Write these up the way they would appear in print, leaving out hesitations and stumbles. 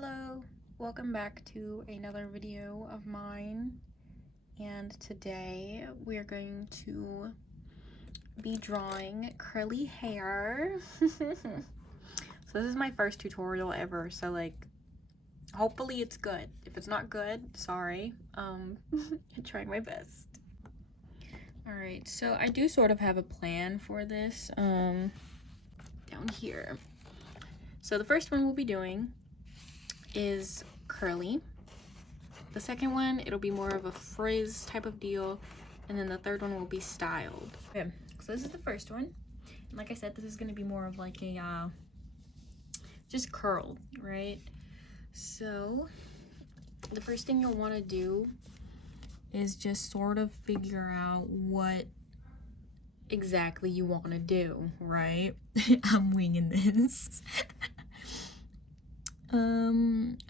Hello, welcome back to another video of mine, and today we are going to be drawing curly hair. So this is my first tutorial ever, so like hopefully it's good. If it's not good, sorry. I'm trying my best. Alright, so I do sort of have a plan for this down here. So the first one we'll be doing is curly. The second one, it'll be more of a frizz type of deal, and then the third one will be styled. Okay, so this is the first one, and like I said, this is going to be more of like a just curled, right? So the first thing you'll want to do is just sort of figure out what exactly you want to do, right? I'm winging this.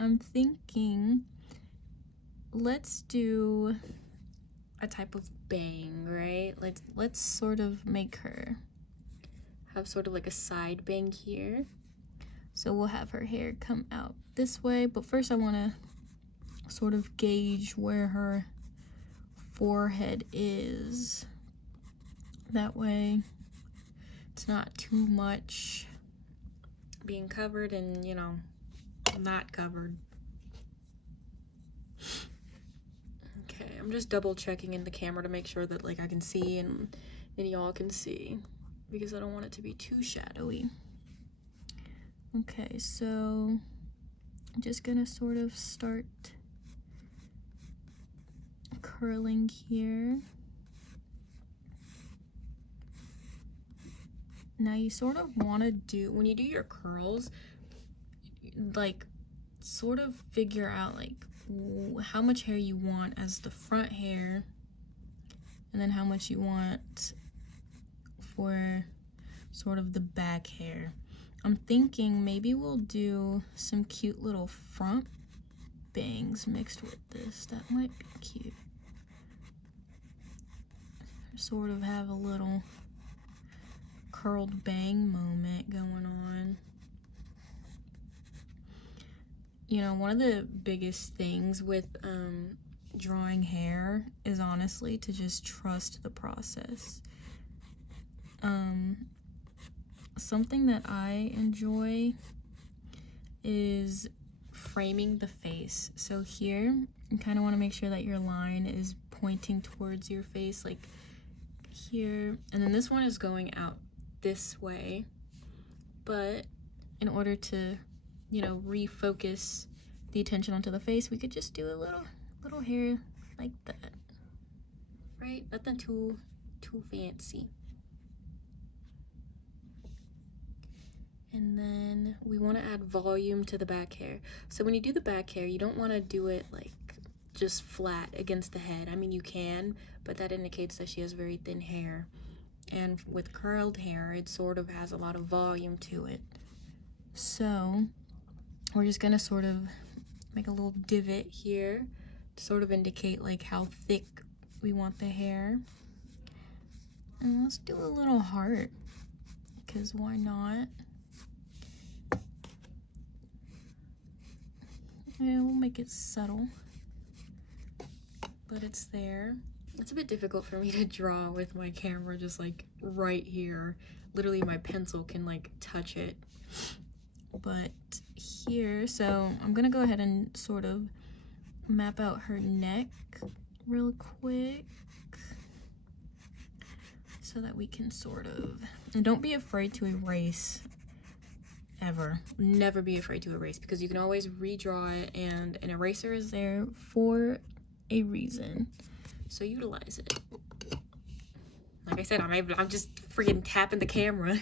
I'm thinking let's do a type of bang, right? Let's sort of make her have sort of like a side bang here. So we'll have her hair come out this way, but first I want to sort of gauge where her forehead is. That way it's not too much being covered and, you know, not covered. Okay, I'm just double checking in the camera to make sure that like I can see and y'all can see, because I don't want it to be too shadowy. Okay, so I'm just gonna sort of start curling here. Now you sort of want to do, when you do your curls, like sort of figure out like how much hair you want as the front hair, and then how much you want for sort of the back hair. I'm thinking maybe we'll do some cute little front bangs mixed with this. That might be cute. Sort of have a little curled bang moment going on. You know, one of the biggest things with drawing hair is honestly to just trust the process. Something that I enjoy is framing the face. So here, you kind of want to make sure that your line is pointing towards your face, like here. And then this one is going out this way. But in order to, you know, refocus the attention onto the face, we could just do a little hair like that, right? Nothing too fancy. And then we want to add volume to the back hair. So when you do the back hair, you don't want to do it like just flat against the head. I mean, you can, but that indicates that she has very thin hair. And with curled hair, it sort of has a lot of volume to it. So we're just gonna sort of make a little divot here to sort of indicate like how thick we want the hair. And let's do a little heart, because why not? Yeah, we'll make it subtle, but it's there. It's a bit difficult for me to draw with my camera just like right here. Literally my pencil can like touch it. But here, so I'm gonna go ahead and sort of map out her neck real quick so that we can sort of, and don't be afraid to erase ever. Never be afraid to erase, because you can always redraw it, and an eraser is there for a reason, so utilize it. Like I said, I'm just freaking tapping the camera.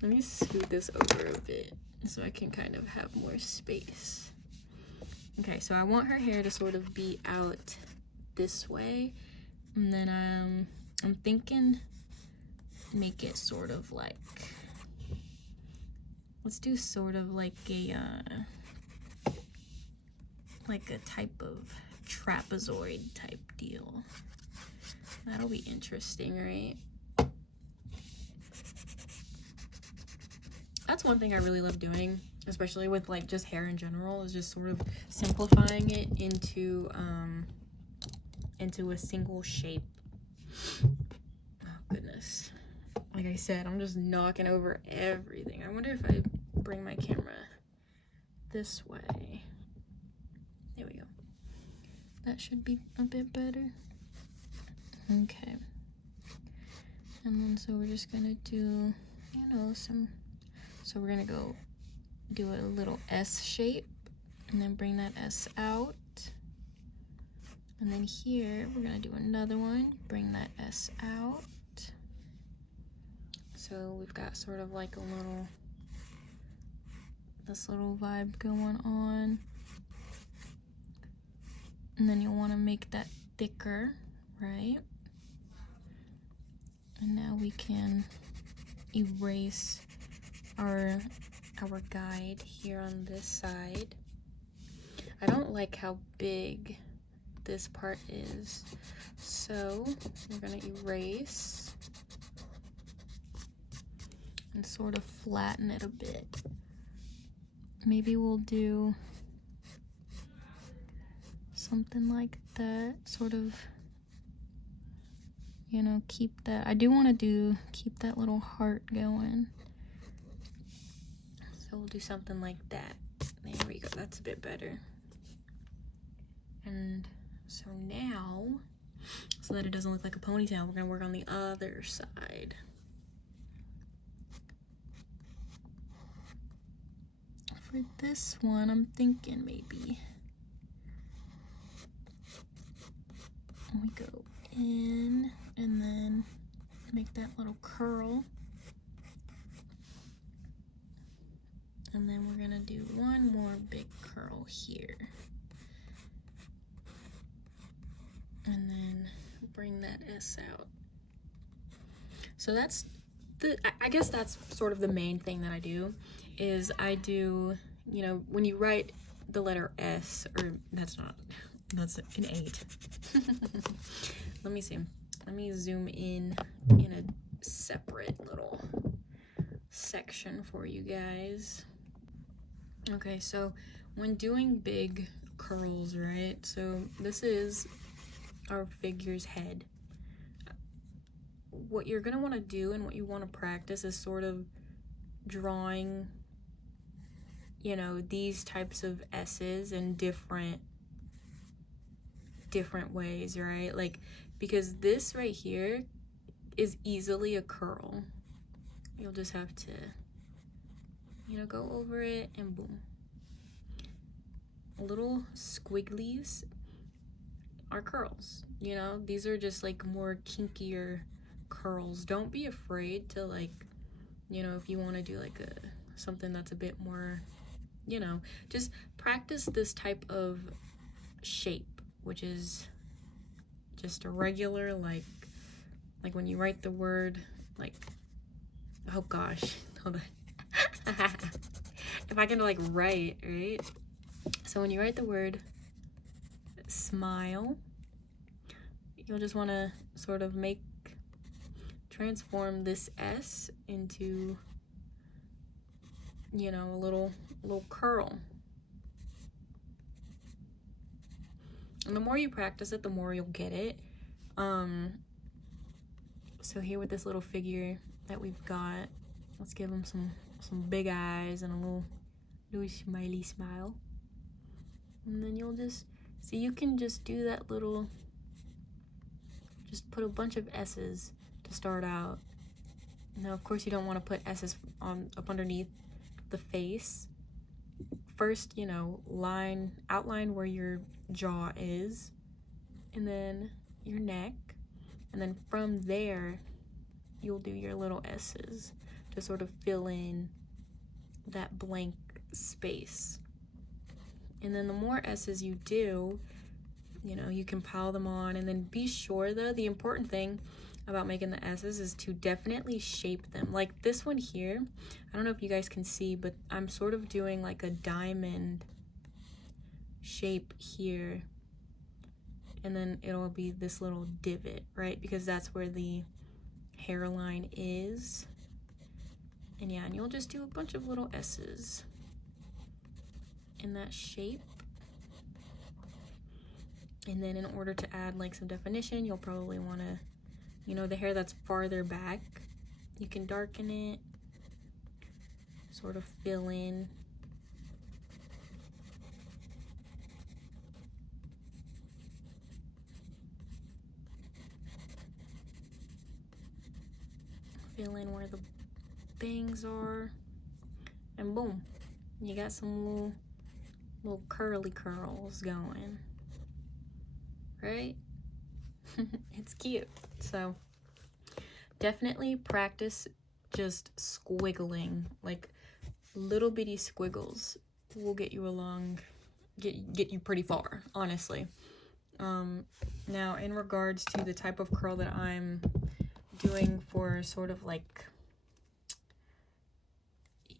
Let me scoot this over a bit so I can kind of have more space. Okay, so I want her hair to sort of be out this way, and then I'm thinking make it sort of like, let's do sort of like a type of trapezoid type deal. That'll be interesting, right? that's one thing I really love doing, especially with like just hair in general, is just sort of simplifying it into a single shape. Oh goodness, like I said, I'm just knocking over everything. I wonder if I bring my camera this way. There we go. That should be a bit better. Okay. And then so we're just gonna do, you know, so we're gonna go do a little S shape and then bring that S out. And then here we're gonna do another one, bring that S out. So we've got sort of like this little vibe going on. And then you'll want to make that thicker, right? And now we can erase our guide here on this side. I don't like how big this part is, so we're gonna erase and sort of flatten it a bit. Maybe we'll do something like that, sort of, you know, keep that. I do want to keep that little heart going. So we'll do something like that. There we go, that's a bit better. And so now, so that it doesn't look like a ponytail, we're gonna work on the other side. For this one, I'm thinking maybe we go in and then make that little curl. And then we're gonna do one more big curl here. And then bring that S out. So that's I guess that's sort of the main thing that I do, is I do, you know, when you write the letter S, or that's an 8. Let me see. Let me zoom in a separate little section for you guys. Okay, so when doing big curls, right? So this is our figure's head. What you're gonna want to do and what you want to practice is sort of drawing, you know, these types of S's in different ways, right? Like, because this right here is easily a curl. You'll just have to, you know, go over it and boom. Little squigglies are curls, you know? These are just like more kinkier curls. Don't be afraid to, like, you know, if you want to do like something that's a bit more, you know, just practice this type of shape, which is just a regular, like when you write the word, like, oh gosh, hold on. If I can like write, right? So when you write the word smile, you'll just want to sort of transform this S into, you know, a little curl. And the more you practice it, the more you'll get it. So here with this little figure that we've got, let's give him some big eyes and a little smiley smile. And then you'll just see, you can just do that little, just put a bunch of S's to start out. Now, of course, you don't want to put S's up underneath the face. First, you know, outline where your jaw is, and then your neck, and then from there, you'll do your little S's to sort of fill in that blank space. And then the more S's you do, you know, you can pile them on, and then be sure, though, the important thing about making the S's is to definitely shape them. Like this one here, I don't know if you guys can see, but I'm sort of doing like a diamond shape here, and then it'll be this little divot, right? Because that's where the hairline is. And yeah, and you'll just do a bunch of little S's in that shape. And then in order to add like some definition, you'll probably want to, you know, the hair that's farther back, you can darken it, sort of fill in. Fill in where the bangs are, and boom, you got some little curly curls going, right? It's cute. So definitely practice just squiggling, like little bitty squiggles will get you along, get you pretty far, honestly. Now in regards to the type of curl that I'm doing for sort of like,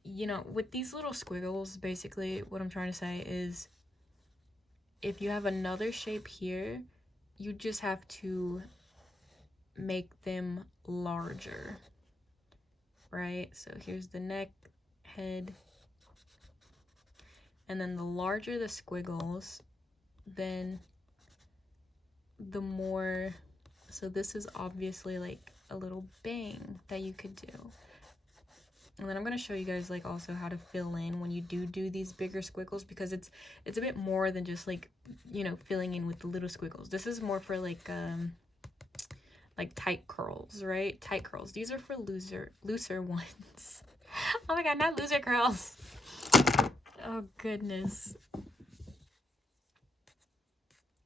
you know, with these little squiggles, basically what I'm trying to say is if you have another shape here, you just have to make them larger, right? So here's the neck, head, and then the larger the squiggles, then the more, so this is obviously like a little bang that you could do. And then I'm going to show you guys like also how to fill in when you do these bigger squiggles, because it's a bit more than just like, you know, filling in with the little squiggles. This is more for like tight curls, right? Tight curls. These are for looser ones. Oh my god, not loser curls. Oh goodness.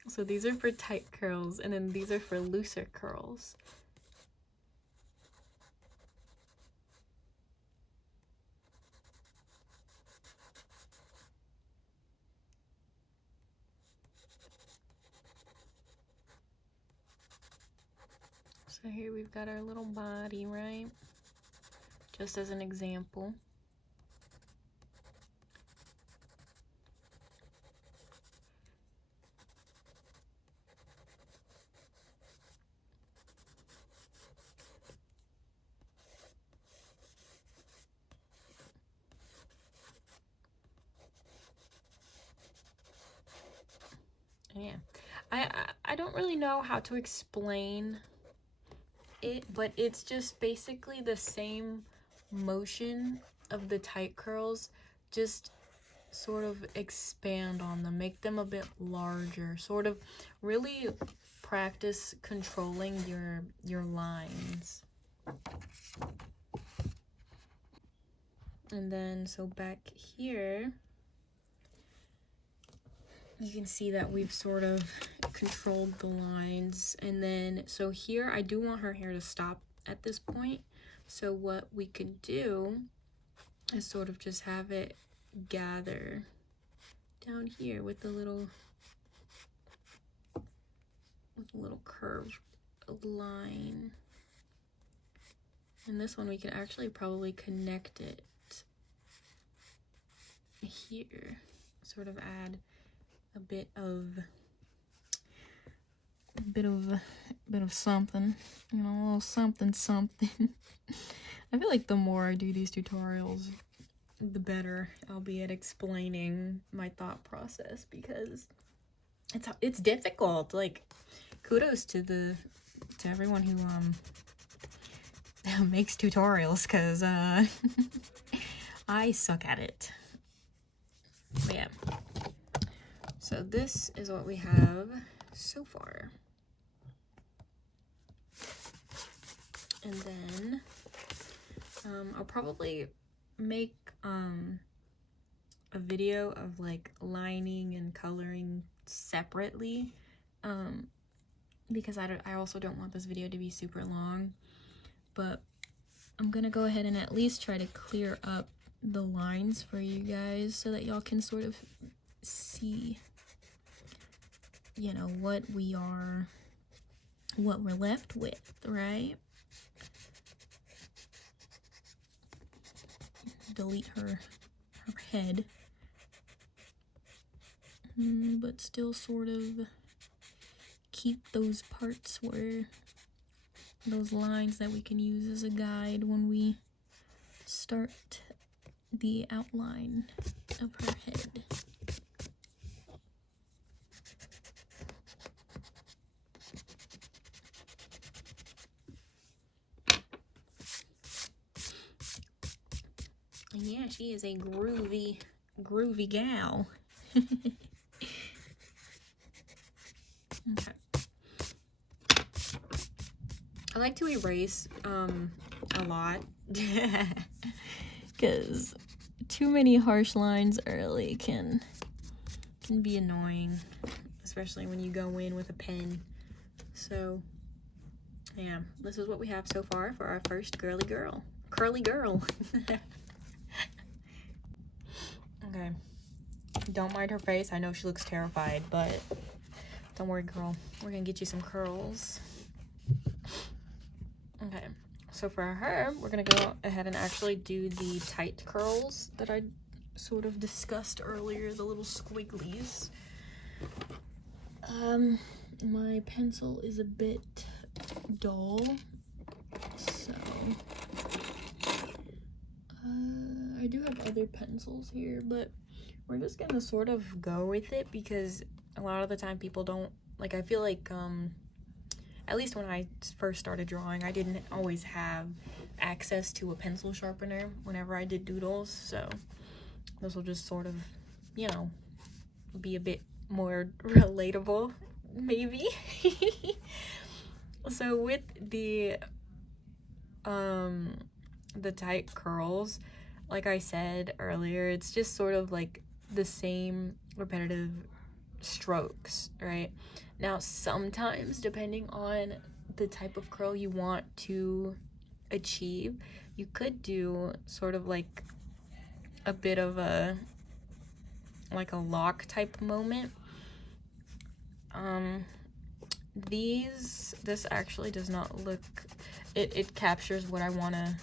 So these are for tight curls, and then these are for looser curls. So here we've got our little body, right? Just as an example. Yeah, I don't really know how to explain it, but it's just basically the same motion of the tight curls, just sort of expand on them, make them a bit larger, sort of really practice controlling your lines. And then so back here you can see that we've sort of controlled the lines. And then so here I do want her hair to stop at this point, so what we could do is sort of just have it gather down here with a little curved line. And this one we could actually probably connect it here, sort of add a bit of something, you know, a little something. I feel like the more I do these tutorials, the better I'll be at explaining my thought process, because it's difficult. Like, kudos to everyone who makes tutorials, because I suck at it. But yeah, so this is what we have so far. And then I'll probably make a video of like lining and coloring separately, because I also don't want this video to be super long. But I'm gonna go ahead and at least try to clear up the lines for you guys so that y'all can sort of see, you know, what we're left with, right? Delete her head, but still sort of keep those parts where those lines that we can use as a guide when we start the outline of her head. And yeah, she is a groovy gal. Okay. I like to erase a lot because too many harsh lines early can be annoying, especially when you go in with a pen. So yeah, this is what we have so far for our first curly girl. Okay, don't mind her face. I know she looks terrified, but don't worry, girl, we're gonna get you some curls. Okay, so for her, we're gonna go ahead and actually do the tight curls that I sort of discussed earlier, the little squigglies. My pencil is a bit dull, so I do have other pencils here, but we're just gonna sort of go with it because a lot of the time people don't, like, I feel like at least when I first started drawing, I didn't always have access to a pencil sharpener whenever I did doodles, so this will just sort of, you know, be a bit more relatable, maybe. So with the tight curls, like I said earlier, it's just sort of like the same repetitive strokes, right? Now sometimes, depending on the type of curl you want to achieve, you could do sort of like a bit of a lock type moment. This actually does not look, it captures what I want to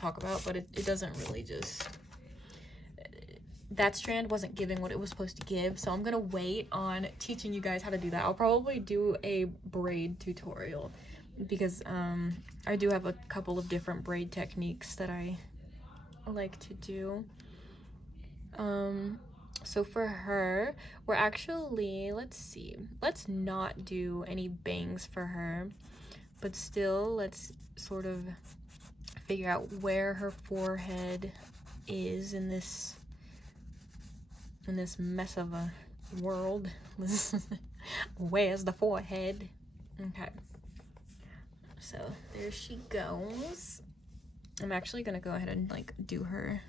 talk about, but it doesn't really just, that strand wasn't giving what it was supposed to give, so I'm gonna wait on teaching you guys how to do that. I'll probably do a braid tutorial because I do have a couple of different braid techniques that I like to do. So for her, we're actually, let's not do any bangs for her, but still let's sort of figure out where her forehead is in this mess of a world. Where's the forehead? Okay, so there she goes. I'm actually gonna go ahead and like do her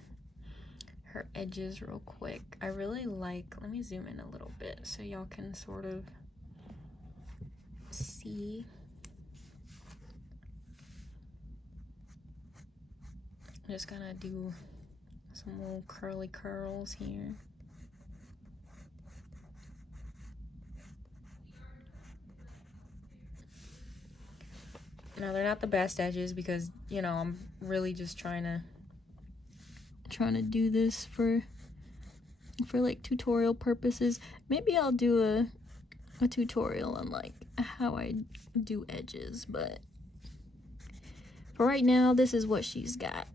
edges real quick. I really like, let me zoom in a little bit so y'all can sort of see. I'm just gonna do some little curly curls here. Now they're not the best edges because, you know, I'm really just trying to do this for like tutorial purposes. Maybe I'll do a tutorial on like how I do edges, but for right now this is what she's got.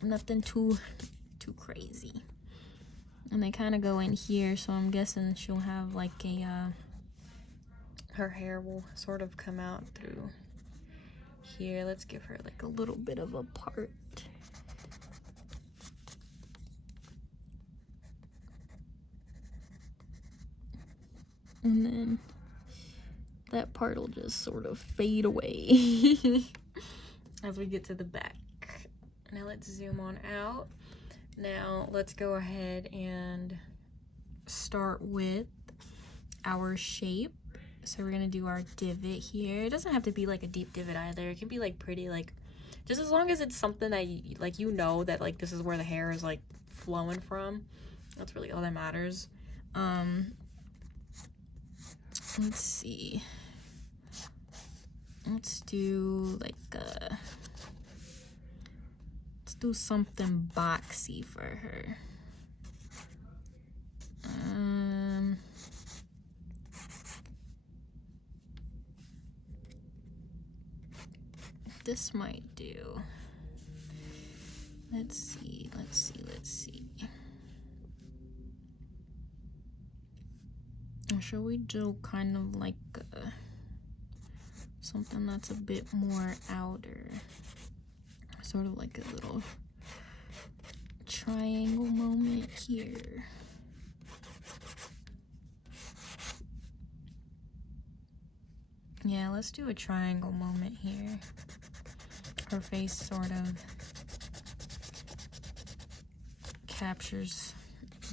Nothing too crazy. And they kind of go in here, so I'm guessing she'll have like a her hair will sort of come out through here. Let's give her like a little bit of a part. And then that part will just sort of fade away as we get to the back. Now let's zoom on out. Now let's go ahead and start with our shape. So we're gonna do our divot here. It doesn't have to be like a deep divot either. It can be like pretty, like just as long as it's something that you, like, you know that like this is where the hair is like flowing from. That's really all that matters. Let's see. Let's do like let's do something boxy for her. this might do. Let's see. Shall we do kind of like something that's a bit more outer? Sort of like a little triangle moment here. Yeah, let's do a triangle moment here. Her face sort of captures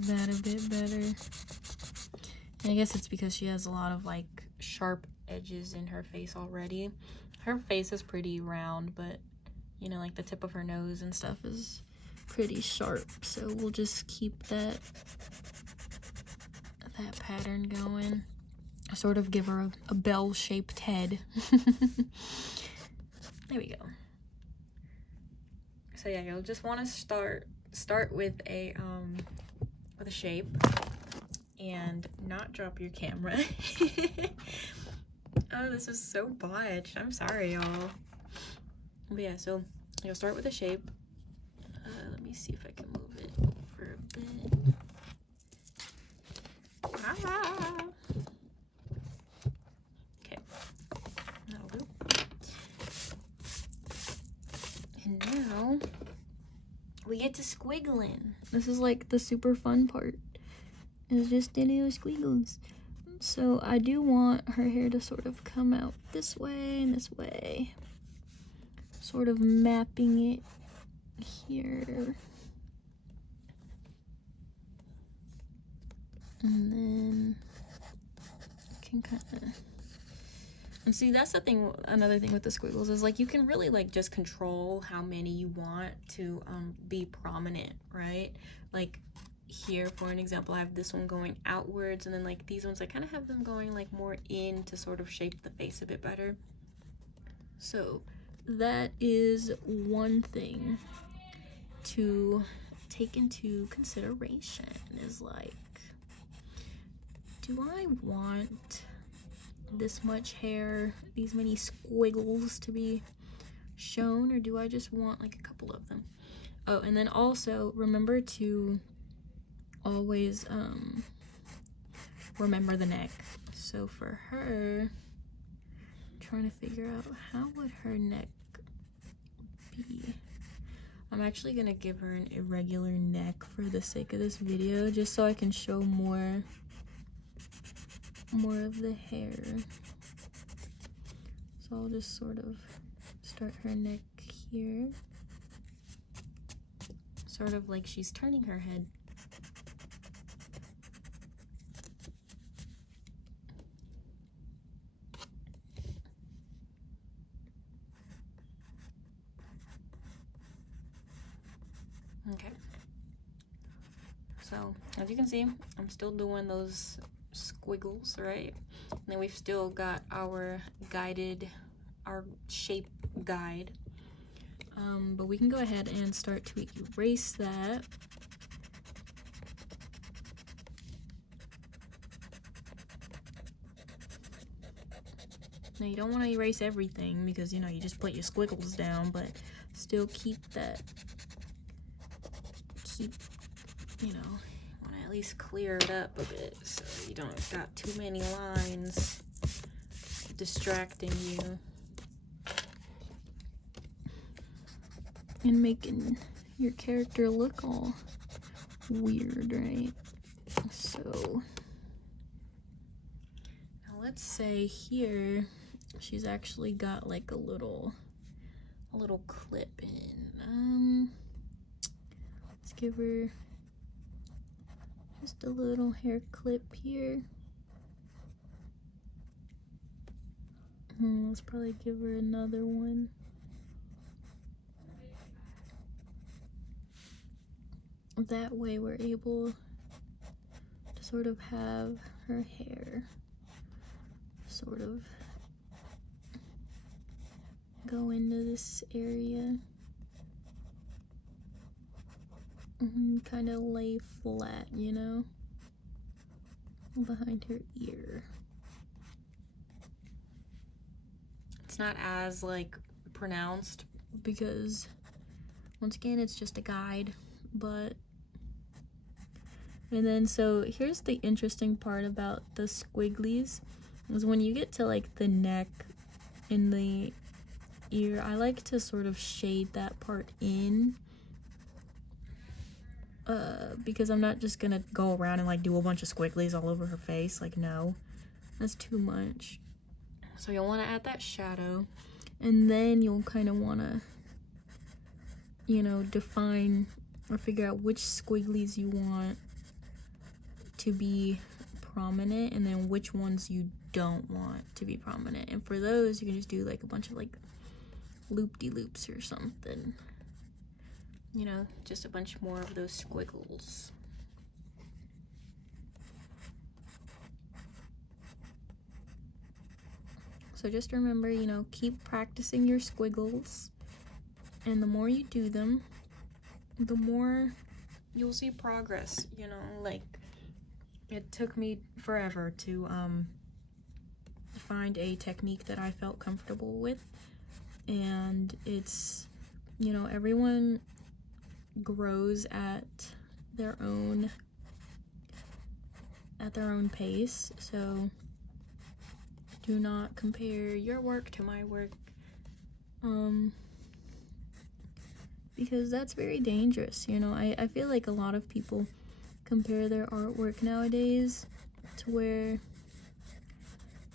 that a bit better. I guess it's because she has a lot of like sharp edges in her face already. Her face is pretty round, but you know, like the tip of her nose and stuff is pretty sharp. So we'll just keep that pattern going. Sort of give her a bell-shaped head. There we go. So yeah, you'll just want to start with a shape and not drop your camera. Oh, this is so botched. I'm sorry, y'all. But yeah, so you'll start with a shape. Let me see if I can move it over a bit. Okay, that'll do. And now we get to squiggling. This is like the super fun part. It's just the little squiggles. So I do want her hair to sort of come out this way and this way. Sort of mapping it here. And then you can kind of... And see, that's the thing, another thing with the squiggles is like you can really like just control how many you want to be prominent, right? Like here, for an example, I have this one going outwards, and then like these ones I kind of have them going like more in to sort of shape the face a bit better. So that is one thing to take into consideration, is like, do I want this much hair, these many squiggles to be shown, or do I just want like a couple of them? Oh, and then also remember to always remember the neck. So for her, I'm trying to figure out how would her neck be. I'm actually gonna give her an irregular neck for the sake of this video, just so I can show more of the hair. So I'll just sort of start her neck here, sort of like she's turning her head. Okay, so as you can see, I'm still doing those squiggles, right? And then we've still got our shape guide, but we can go ahead and start to erase that. Now you don't want to erase everything because, you know, you just put your squiggles down, but still keep, you know, want to at least clear it up a bit so you don't got too many lines distracting you and making your character look all weird, right? So now let's say here she's actually got like a little clip in. Let's give her just a little hair clip here. Let's probably give her another one. That way we're able to sort of have her hair sort of go into this area. Kind of lay flat, you know, behind her ear. It's not as like pronounced because, once again, it's just a guide. But, and then, so here's the interesting part about the squigglies, is when you get to like the neck and the ear, I like to sort of shade that part in, because I'm not just gonna go around and like do a bunch of squigglies all over her face. Like, no, that's too much. So you'll want to add that shadow, and then you'll kind of want to, you know, define or figure out which squigglies you want to be prominent and then which ones you don't want to be prominent. And for those, you can just do like a bunch of like loop-de-loops or something, you know, just a bunch more of those squiggles. So just remember, you know, keep practicing your squiggles, and the more you do them, the more you'll see progress, you know. Like, it took me forever to find a technique that I felt comfortable with, and it's, you know, everyone grows at their own pace, so do not compare your work to my work, because that's very dangerous. You know, I feel like a lot of people compare their artwork nowadays to where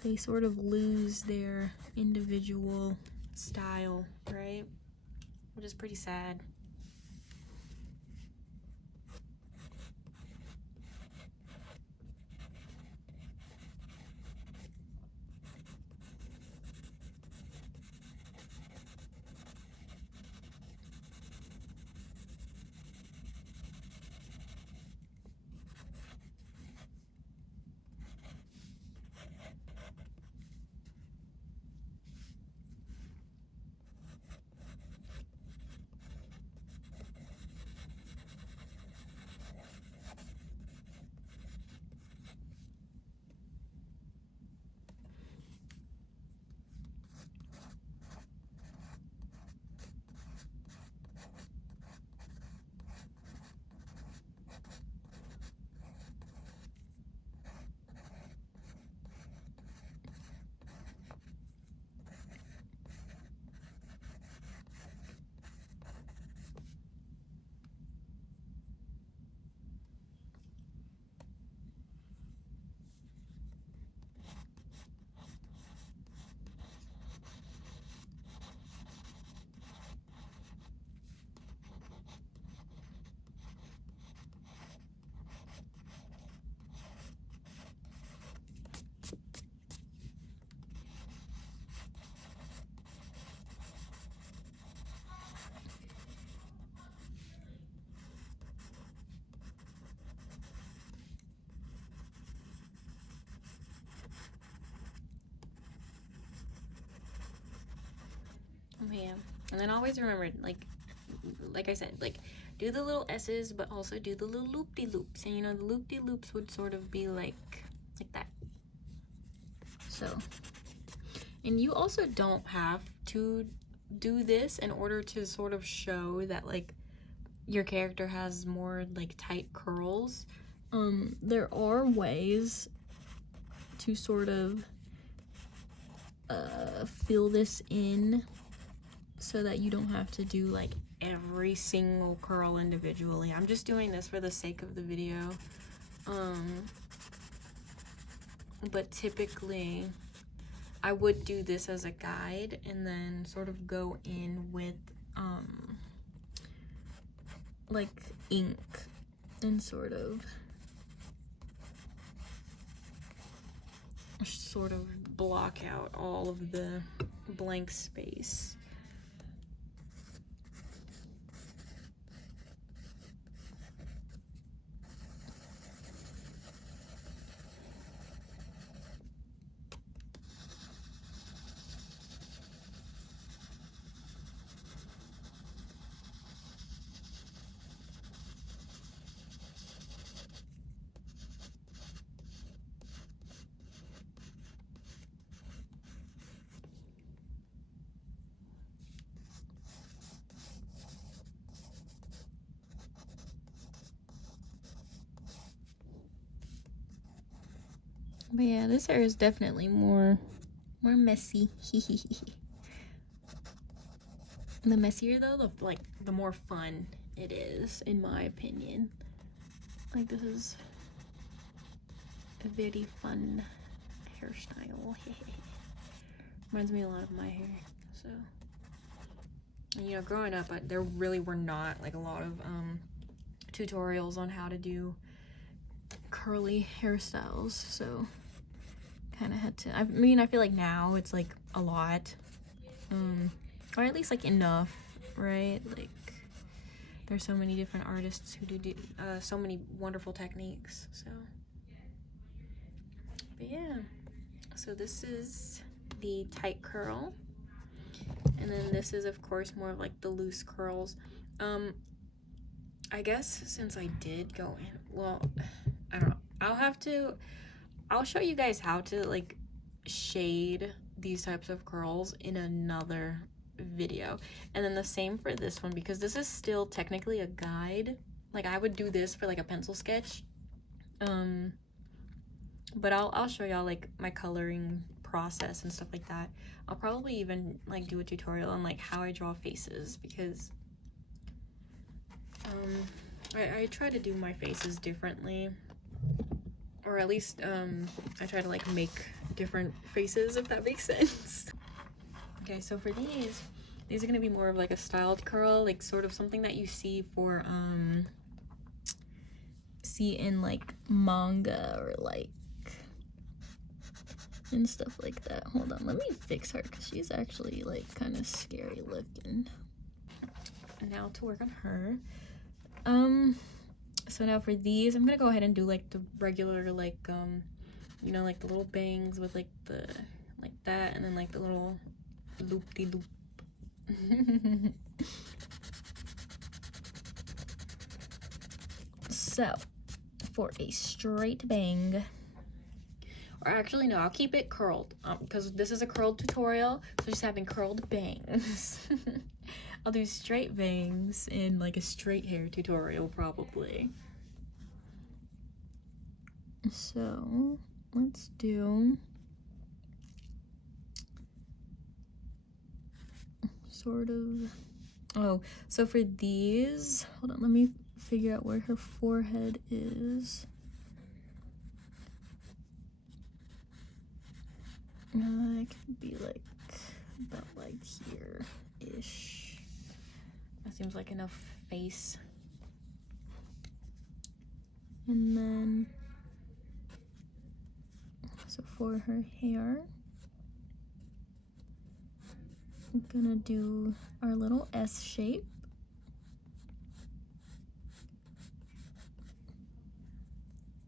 they sort of lose their individual style, right? Which is pretty sad. Yeah, and then always remember, like I said, like, do the little S's, but also do the little loop-de-loops. And you know, the loop-de-loops would sort of be like that. So, and you also don't have to do this in order to sort of show that like your character has more like tight curls. There are ways to sort of fill this in so that you don't have to do like every single curl individually. I'm just doing this for the sake of the video. But typically I would do this as a guide and then sort of go in with like ink and sort of block out all of the blank space. But yeah, this hair is definitely more messy. The messier though, the more fun it is, in my opinion. Like, this is a very fun hairstyle. Reminds me a lot of my hair. So, and, you know, growing up, there really were not like a lot of tutorials on how to do curly hairstyles, so kind of had to. I mean, I feel like now it's like a lot, or at least like enough, right? Like, there's so many different artists who do so many wonderful techniques. So, but yeah, so this is the tight curl, and then this is of course more of like the loose curls. I guess since I did go in, well, I don't know, I'll show you guys how to like shade these types of curls in another video, and then the same for this one, because this is still technically a guide. Like, I would do this for like a pencil sketch, but I'll show y'all like my coloring process and stuff like that. I'll probably even like do a tutorial on like how I draw faces, because I try to do my faces differently, or at least I try to like make different faces, if that makes sense. Okay, so for these are gonna be more of like a styled curl, like sort of something that you see in like manga, or like and stuff like that. Hold on, let me fix her, because she's actually like kind of scary looking. And now to work on her. So now for these, I'm gonna go ahead and do like the regular, like you know, like the little bangs with like the like that, and then like the little loop-de-loop. So for a straight bang, or actually no, I'll keep it curled, because this is a curled tutorial, so just having curled bangs. I'll do straight bangs in like a straight hair tutorial probably. So let's do sort of, oh, so for these, hold on, let me figure out where her forehead is. It could be like about like here-ish. That seems like enough face. And then, so for her hair, I'm gonna do our little S shape.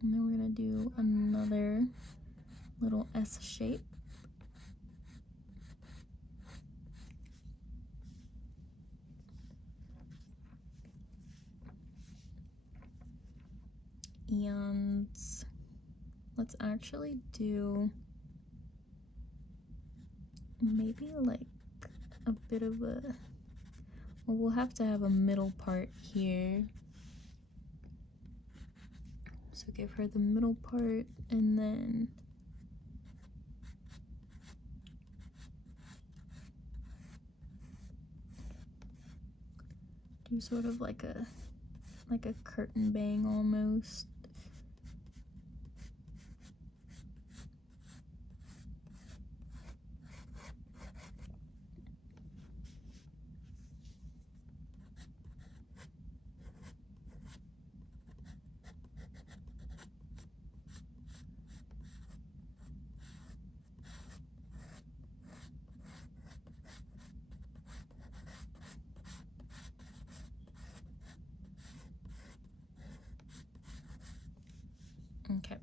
And then we're gonna do another little S shape. And let's actually do maybe like a bit of a, well, we'll have to have a middle part here. So give her the middle part, and then do sort of like a curtain bang almost. Okay.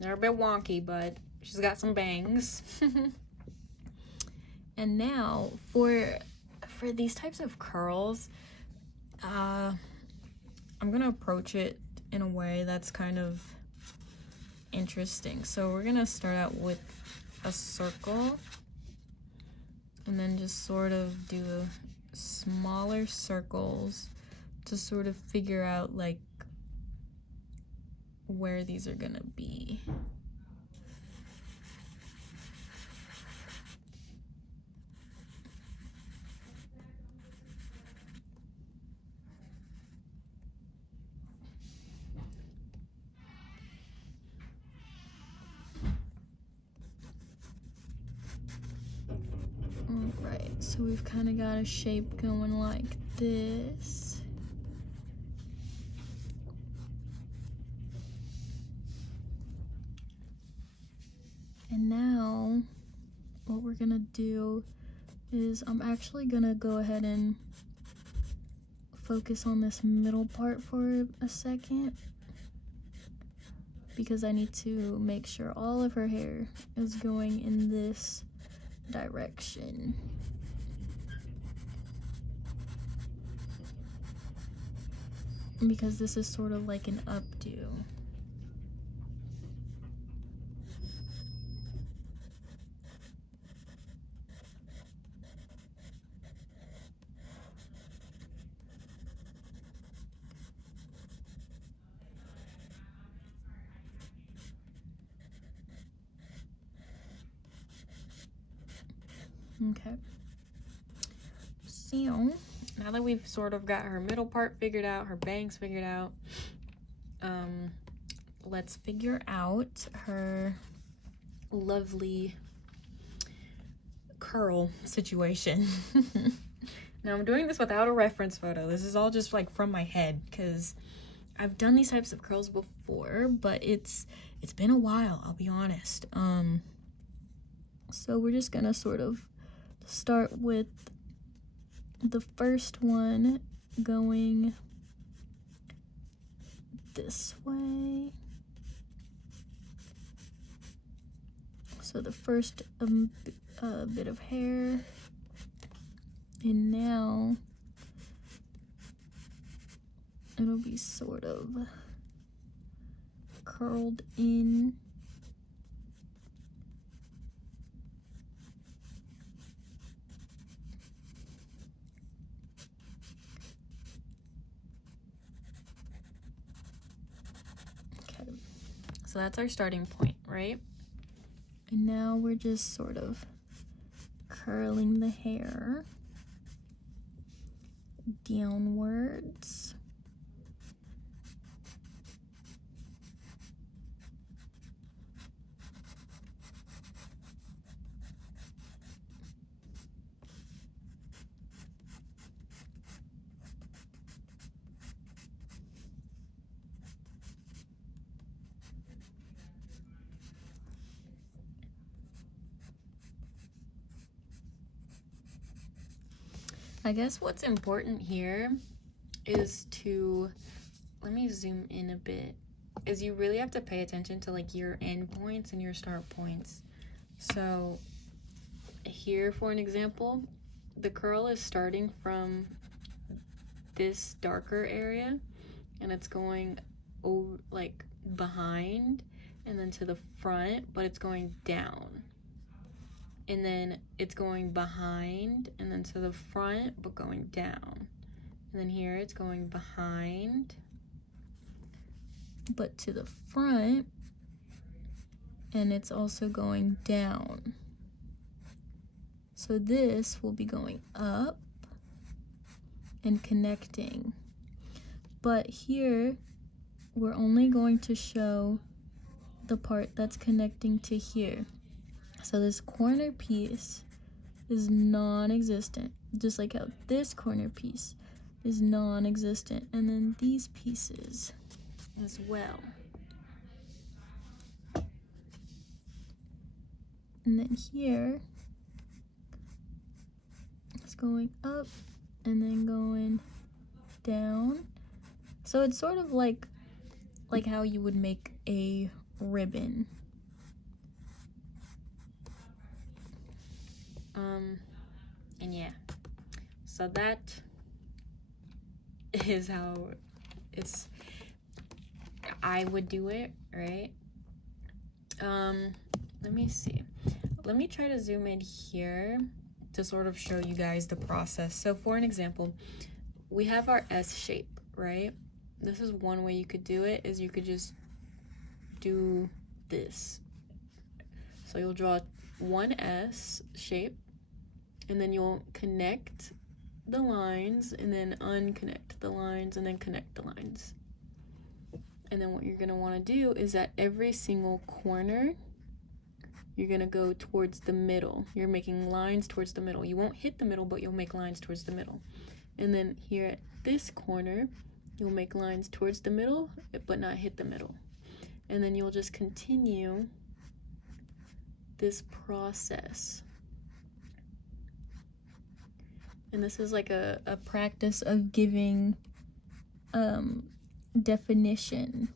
They're a bit wonky, but she's got some bangs. And now for these types of curls, I'm gonna approach it in a way that's kind of interesting. So we're gonna start out with a circle and then just sort of do smaller circles to sort of figure out like where these are gonna be. Alright, so we've kind of got a shape going like this. And now what we're gonna do is I'm actually gonna go ahead and focus on this middle part for a second, because I need to make sure all of her hair is going in this direction. Because this is sort of like an updo. Okay. So now that we've sort of got her middle part figured out, her bangs figured out, let's figure out her lovely curl situation. Now I'm doing this without a reference photo. This is all just like from my head, because I've done these types of curls before, but it's been a while, I'll be honest. So we're just gonna sort of start with the first one going this way. So the first bit of hair, and now it'll be sort of curled in. Okay, so that's our starting point, right? And now we're just sort of curling the hair downwards. I guess what's important here is to, let me zoom in a bit, is you really have to pay attention to like your end points and your start points. So here, for an example, the curl is starting from this darker area and it's going over, like behind and then to the front, but it's going down. And then it's going behind and then to the front, but going down. And then here it's going behind, but to the front, and it's also going down. So this will be going up and connecting. But here, we're only going to show the part that's connecting to here. So this corner piece is non-existent, just like how this corner piece is non-existent, and then these pieces as well. And then here, it's going up and then going down. So it's sort of like how you would make a ribbon. And yeah, so that is how I would do it, right? Let me see. Let me try to zoom in here to sort of show you guys the process. So for an example, we have our S shape, right? This is one way you could do it, is you could just do this. So you'll draw one S shape, and then you'll connect the lines, and then unconnect the lines, and then connect the lines. And then what you're gonna wanna do is at every single corner, you're gonna go towards the middle. You're making lines towards the middle. You won't hit the middle, but you'll make lines towards the middle. And then here at this corner, you'll make lines towards the middle, but not hit the middle. And then you'll just continue this process. And this is like a practice of giving definition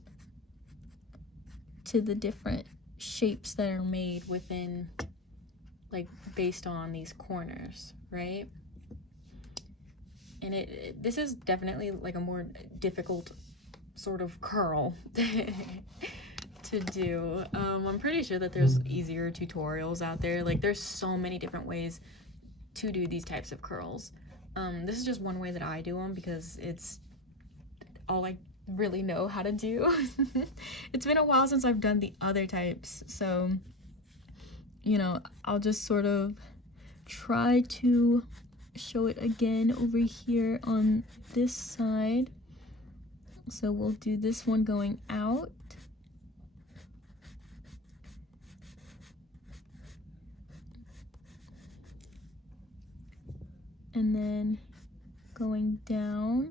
to the different shapes that are made within, like, based on these corners, right? And this is definitely like a more difficult sort of curl to do. I'm pretty sure that there's easier tutorials out there. Like, there's so many different ways to do these types of curls. This is just one way that I do them because it's all I really know how to do. It's been a while since I've done the other types, so you know, I'll just sort of try to show it again over here on this side. So we'll do this one going out. And then going down.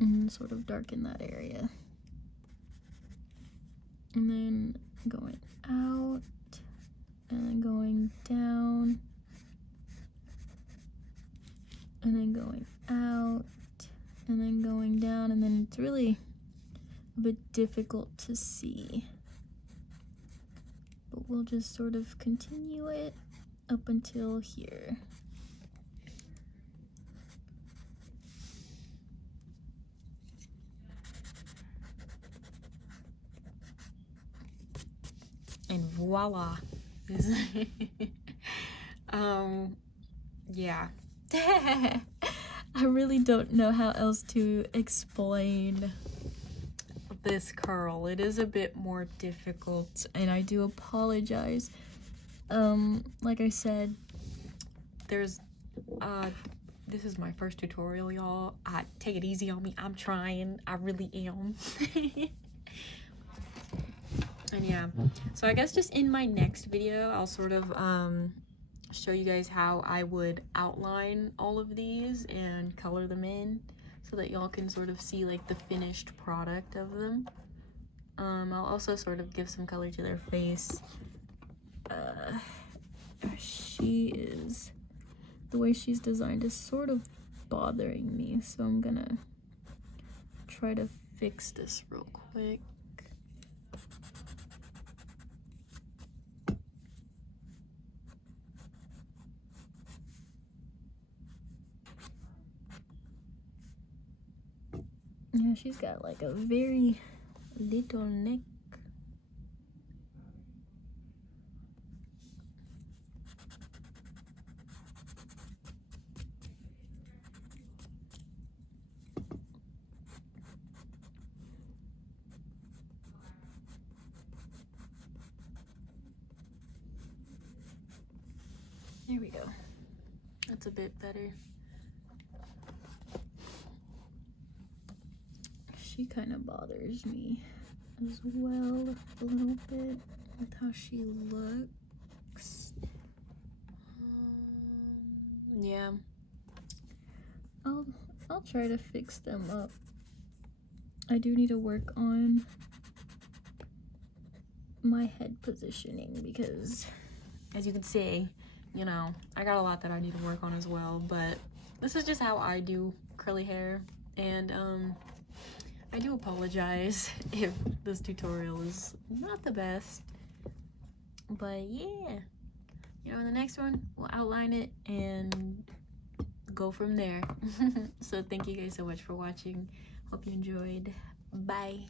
And sort of darken that area. And then going out, and then going down, and then going out, and then going down, and then it's really a bit difficult to see. But we'll just sort of continue it up until here. And voila. Yeah. I really don't know how else to explain this curl. It is a bit more difficult, and I do apologize. Like I said, this is my first tutorial, y'all. Take it easy on me. I'm trying. I really am. And yeah, so I guess just in my next video, I'll sort of show you guys how I would outline all of these and color them in so that y'all can sort of see like the finished product of them. I'll also sort of give some color to their face. The way she's designed is sort of bothering me, so I'm gonna try to fix this real quick. Yeah, she's got like a very little neck. There we go. That's a bit better. She kind of bothers me as well a little bit with how she looks. Yeah. I'll try to fix them up. I do need to work on my head positioning because, as you can see, you know, I got a lot that I need to work on as well, but this is just how I do curly hair, and I do apologize if this tutorial is not the best, but yeah, you know, in the next one, we'll outline it and go from there. So thank you guys so much for watching. Hope you enjoyed. Bye.